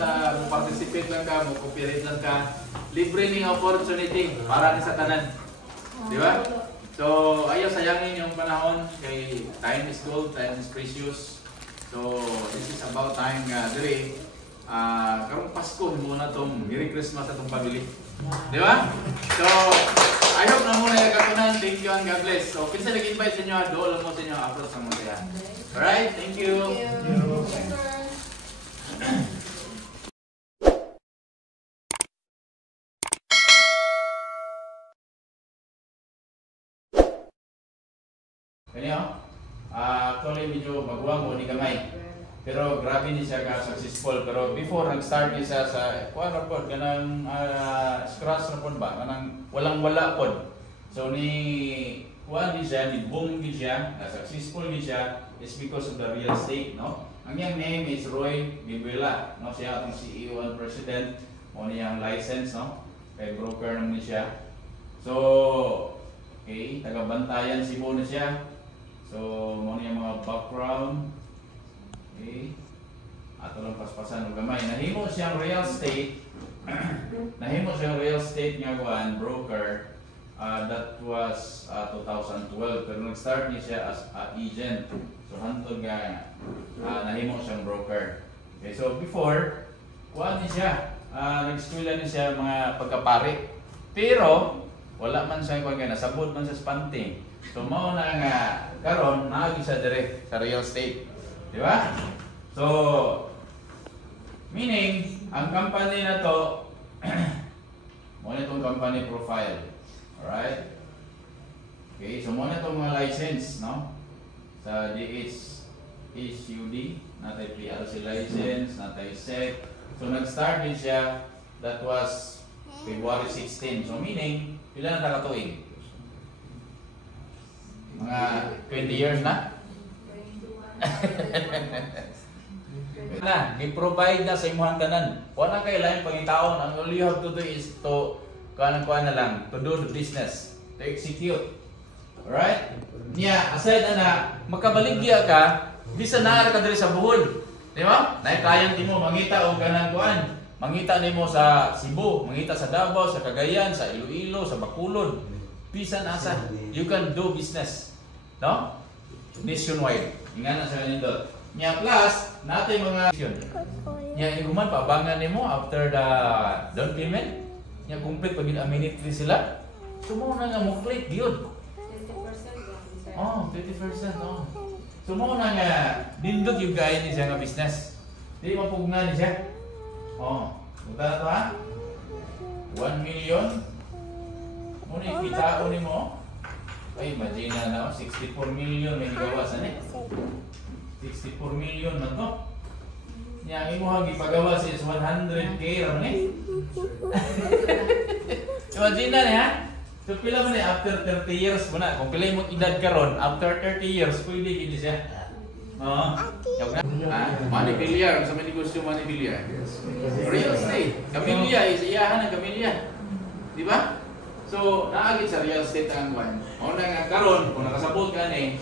sa participate lang ka, mo cooperate lang ka, libre ning opportunity para ni sa tanan. Di ba? So, ayaw sayangin yung panahon kay time is gold, time is precious. So, this is about time nga dire. Karong Pasko muna tong Merry Christmas atong pamilya. Di ba? So, I hope na muna yung katunan. Thank you and God bless. So, kinsa nag-invite sa inyo, doon lang mo sa inyo approach sa mga. Alright, thank you. Kanya, actually medyo baguang mo ni gamay. Pero grabe ni siya ka-successful. Pero before nag-start ni siya sa kuan ra pod kanang scratch ra pod ba kanang walang-wala pod. So ni kuan ni siya, ni boom ni siya, successful ni siya is because of the real estate, no? Ang iyang name is Roy Bibuela, no? Siya atong CEO and President, mo niyang license, no? Kay broker naman ni siya. So, okay, taga-Bantayan Cebu na siya. So, mo niyang mga background. Okay. Ato lang paspasan ng gamay. Nahimo siyang real estate. Nahimo siyang real estate nga kuan broker. That was 2012. Pero nag-start niya siya as agent. So, hantod nga nahimo siyang broker. Okay, so before, kuan niya siya. Nag-eskwela niya siya mga pagkapari. Pero, wala man siya kuan nga nasabot man sa spanting. So, mao na nga karon naagi sa dire sa real estate. Di ba? So, meaning, ang company na to, muna itong company profile. Alright? Okay, so muna itong mga license, no? Sa DHSUD, natay PRC license, natay SEC. So, nag-start din siya, that was February 16. So, meaning, pila na nakatuig? Mga 20 years na? Na, i-provide na sa imuhang tanan. Wala kailangan pangitaon. Ang all you have to do is to kuan na lang, to do the business, to execute. Alright? Nya, aside na makabaligya ka, bisa na ka diri sa buhol. Di ba? Naikayang timo mangita og kanang kuan. Mangita nimo sa Cebu, mangita sa Davao, sa Cagayan, sa Iloilo, sa Bacolod. Bisan asa, you can do business. No? Nationwide. Ingana sa kanindot. Nya plus, natin mga mission. Nya iguman paabangan nimo after the down payment. Nya complete pag amenity sila. Sumo na nga mo click gyud. 20%. Oh, 20%. Oh. Sumo na nga dindot yung gaya ni siya nga business. Di mapugna ni siya. Oh, punta na to ha? 1 million. Muna ikita ni mo. Ay, imagine na 64 million may gawasan eh. 64 million na to. Nya imo hang ipagawas is 100k raman eh. Imagine na ha? So pila man eh after 30 years mo na. Kung pila imong edad karon, after 30 years pwede gid siya. Oo. Money billiard, sa mga negosyo money billiard. Real estate. Kamilya is iyahan ng kamilya. Di ba? So, naagit sa real estate ang kuan. Mao na nga karon kung nakasabot ka ni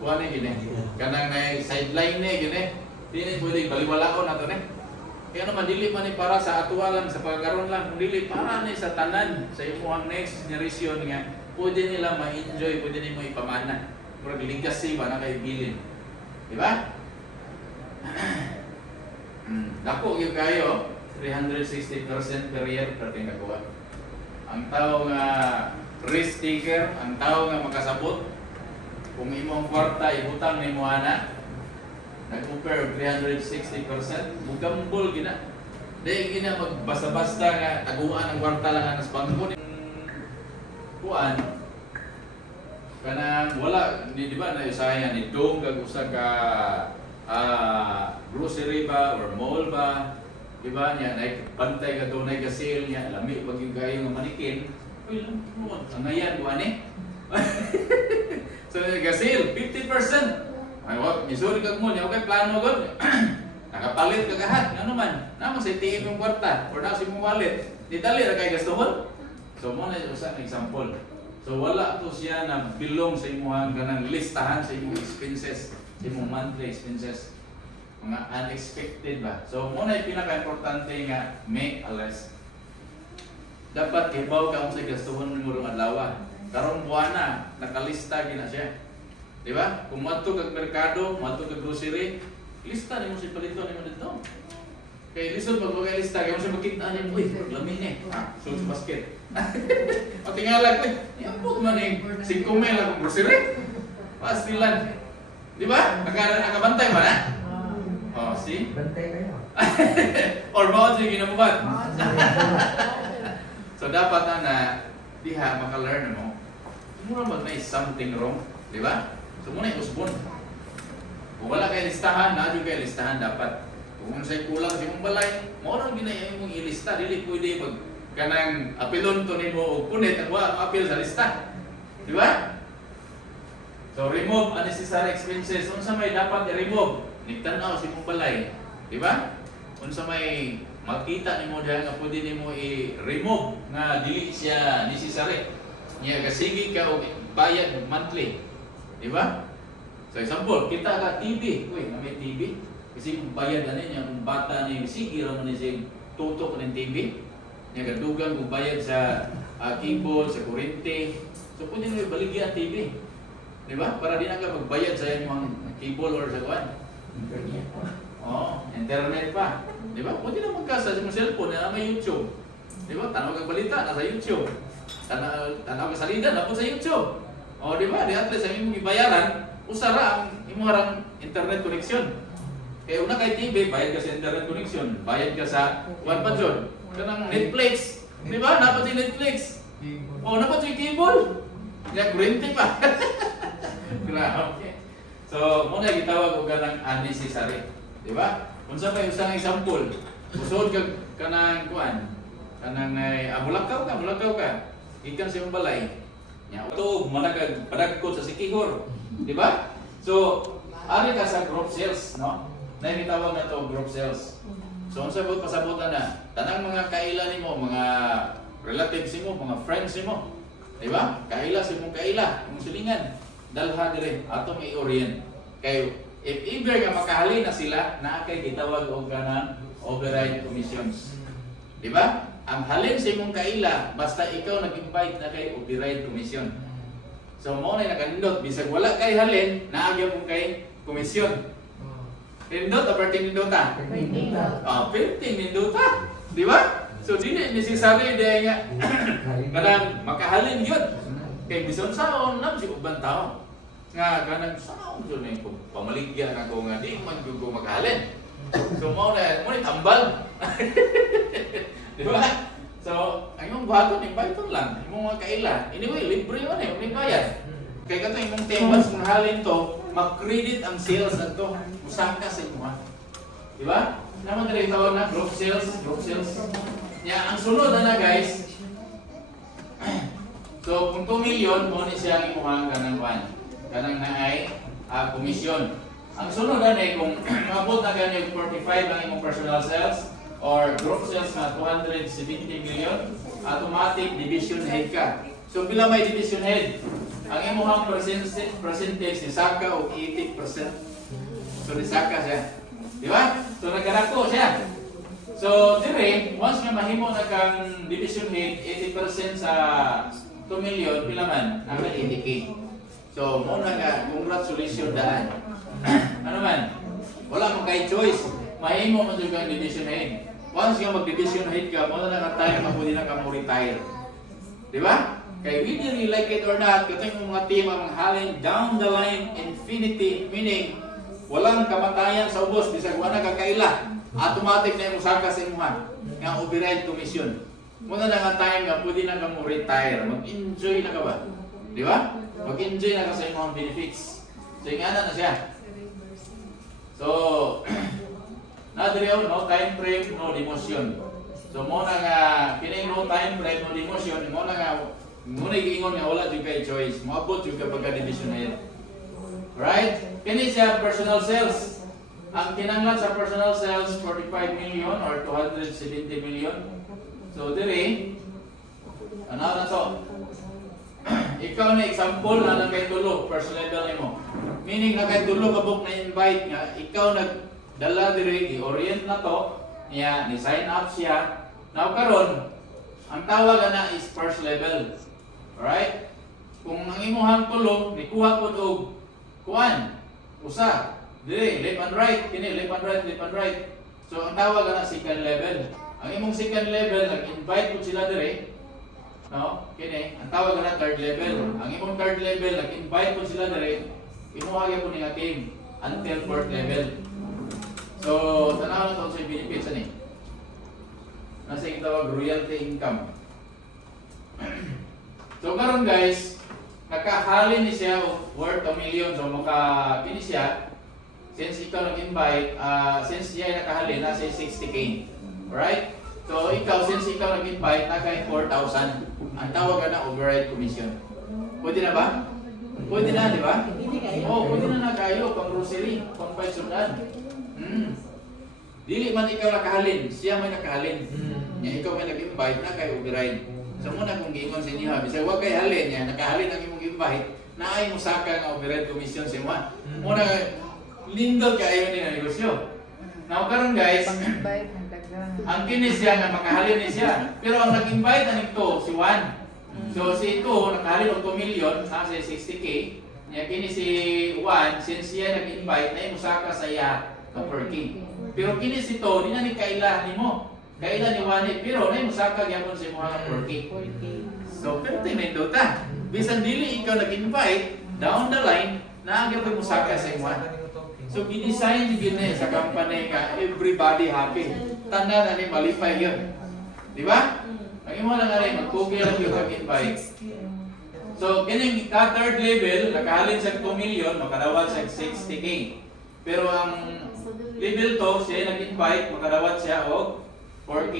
kuan ni gini. Kanang na sideline ni gini. Dili pwede baliwalaon nato ni. Kaya naman dili man ni para sa atuwa lang sa pagkaron lang, dili para ni sa tanan sa imong next generation nga pwede nila ma-enjoy, pwede nimo ipamana. Murag legacy ba na kay bilin. Di ba? Dako yung kayo, 360% per year perting nakuha. Ang tao nga risk taker, ang tao nga makasabot, kung imong kwarta ibutang ni mo ana, nag-compare 360%, mugambol gina. Dahil gina magbasta-basta nga taguan ang kwarta lang nga nas bangko ni kuan. Kana wala di ba na usaya ni dong kag usa ka grocery ba or mall ba, di ba niya nay bantay ka dunay ka sale niya lami pag yung gayo nga manikin uy lang ang ngayan ko ani. So ga sale 50%. Ay wa misuri kag mo niya okay plano gud. Nakapalit ka gahat ngano man namo sa TM yung kwarta or na si mo wallet didali ra kay gastuhon. So mo na usa ka example. So wala to siya na bilong sa imuhang ganang listahan sa imong expenses, sa imong monthly expenses. mga unexpected ba. So muna yung pinaka-importante nga make a list. Dapat kibaw ka kung sa gastuhon mo rin adlaw. Karong buwan na, nakalista gina siya. Di ba? Kung mato kag merkado, mato kag grocery, lista ni mo si palito ni mo dito. Kaya lisod pag mga lista, kaya mo siya makita niya, uy, lamin eh. So sa basket. O tingala ko, yapot man eh. 5 mil akong grocery. Pastilan. Di ba? Nakabantay ba na? Oh, see? Bantay kayo. Or bawat yung ginabubat. So dapat na diha maka-learn mo. Mura mag may something wrong, di ba? So muna yung usbon. Kung wala kayo listahan, na kayo listahan dapat. Kung sa'yo kulang sa mong balay, maunang ginaya mong ilista. Dili pwede pag kanang apilon to nimo o punit at wala apil sa lista. Di ba? So remove unnecessary expenses. Unsa may dapat i-remove? Nigtanaw sa mong balay. Di ba? Unsa may makita nimo diha nga pwede nimo i-remove nga dili siya necessary. Nya kasigi ka og bayad monthly. Di ba? So example, kita ka TV, uy, na may TV. Kasi kung bayad ani yung bata ni sige ra man siya tutok ng TV. Nya gadugan kung bayad sa cable, sa kuryente. So pwede nimo ibaligya TV. Di ba? Para di na ka magbayad sa imong cable or sa kuan. Oh, internet pa. Di ba? Pwede na magkasa sa cellphone na may YouTube. Di ba? Tanaw kang balita, nasa YouTube. Tanaw kang salida, napon sa YouTube. O, di ba? Di at least ang imong ibayaran, usara ang imong internet connection. Kaya una kay TV, bayad ka sa internet connection. Bayad ka sa one pa dyan. Kanang Netflix. Di ba? Napat yung Netflix. O, napat yung cable. Kaya kurente pa. Grabe. So, muna gitawag ko ganang unnecessary. Di ba? Kung sa may usang example, usod ka kanang kuan, kanang mulakaw ka. Ikan sa iyong balay. Nya ito, managag padagkot sa sikihor. Di ba? So, ari ka sa group sales, no? Naitawag na to group sales. So, unsa bud pasabutan na? Tanang mga kaila nimo, mga relatives mo, mga friends mo. Di ba? Kaila sa imong kaila, imong silingan. Dalha dire ato may orient. Kay if ever nga makahalin na sila, naa kay gitawag og kanang override commissions. Di ba? Ang halin sa imong kaila basta ikaw nag-invite na kay override commission. So mo na nakandot bisag wala kay halin, naa gyud mo kay komisyon. Nindot aparte nindota. Perting nindota. Di ba? So dili necessary day nga kanang makahalin yun. Kay bison saon nam si ubang tao. Nga kanang saon jud ni pamaligya ako nga di man ko makahalin. So mo na tambal. Di ba? So ang imong bato ni bayton lang, imong mga kaila. Anyway, libre man eh, may bayad. Kay kato imong tembas kung halin to, mag-credit ang sales adto. Usaka sa imo ha. Di ba? Naman diri tawag na group sales. Ya, ang sunod na guys. So, kung 2 million, mo ni siya ang imuhang kanang kuan. Kanang naay komisyon. Ang sunod na kung mabot na ganyan 45 ang imong personal sales or group sales na 270 million, automatic division head ka. So, bila may division head, ang imuhang percentage ni saka o 80%. So, ni saka siya. Di ba? So, nagkarako siya. So, dire, once nga mahimo na kang division head, 80% sa 2 million, pila man, ang 80K. So, muna nga, congratulations daan. Ano man, wala mong kahit choice. Mahimo mo dyan kang division head. Once nga mag-division head ka, muna na nga tayo, mapuli na ka mo retire. Di ba? Kaya whether you like it or not, kato yung mga team ang halin down the line, infinity, meaning, walang kamatayan sa ubos, bisag wala kakaila. Automatic na yung saka sa imuhan. Nga override commission. Muna na nga time nga, pwede na ka mo retire. Mag-enjoy na ka ba? Di ba? Mag-enjoy na ka sa imuhang benefits. So, ingana na siya. So, nadriyo, no time frame, no demotion. So, muna nga, kining no time frame, no demotion, muna nga, muna iingon nga, wala yung kay choice. Maabot yung kapag-division na yun. Right? Kini siya personal sales. Ang kinanglan sa personal sales, 45 million or 270 million. So, dire, ano na to? Ikaw na example na kay tulo, first level mo. Meaning na kay tulo kabuk na invite nga, ikaw dala dire i-orient na to niya, ni sign up siya. Now karon ang tawag na is first level. Alright? Kung ang imuhang tulo ni kuha pud og kuan, usa, dire left and right, kini left and right, left and right. So ang tawag na second level. Ang imong second level nag-invite pud sila dire. No? Kini ang tawag na third level. Ang imong third level nag-invite pud sila dire. Imuha gyud ni nga team until fourth level. So tanaw na to sa benefits ani. Nasa yung tawag royalty income. So karon guys, nakahalin ni siya worth a million. So kini siya, since ikaw nag-invite, since siya nakahalin, nasa 60k. Alright? So ikaw, since ikaw nag-invite, naka 4,000. Ang tawag na override commission. Pwede na ba? Pwede na, di ba? Oo, pwede na kayo, pang grocery, pang pagsunan. Dili man ikaw nakahalin, siya may nakahalin. Ikaw may nag-invite na kay override. So muna kung giingon sa inyo, bisag wag kay halin niya, nakahalin ang imong invite, naay mo saka nga override commission sa mo. Muna lindol kaayo ni nga negosyo. Now karon guys, ang kini siya nga makahalin ni siya, pero ang nag-invite na nito si Juan. So si ito nakahalin og 2 million sa 60k. Nya kini si Juan, since siya nag-invite na imo saka sa iya ka perking. Pero kini si to, di na ni kaila nimo. Kaila ni Juan, pero na imo saka gyapon sa imong ka perking. So pero tinendo ta. Bisan dili ikaw nag-invite, down the line naagya mo saka sa imong. So gidesign din sa company nga everybody happy. Tanda na ni malipay yun. Di ba? Ang imo lang ari magtugi lang yung invite. So kining ka third level nakahalin sa 2 million makadawat sa 60k. Pero ang level 2 siya nag-invite makadawat siya og 4k.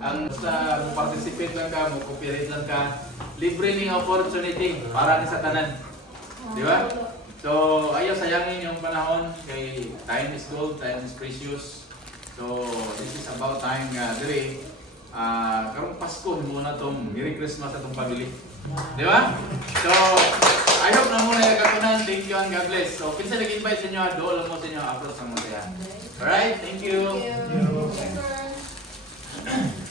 Ang sa participate lang ka, mo cooperate lang ka, libre ning opportunity para ni sa tanan. Di ba? So ayaw sayangin yung panahon kay time is gold, time is precious. So this is about time nga dire. Karong Pasko muna tong Merry Christmas atong pabili. Di ba? So I hope na muna yung katunan. Thank you and God bless. So pinsa nag-invite sa inyo, doon lang mo sa inyo, approach sa mga. Alright, thank you. Thank you.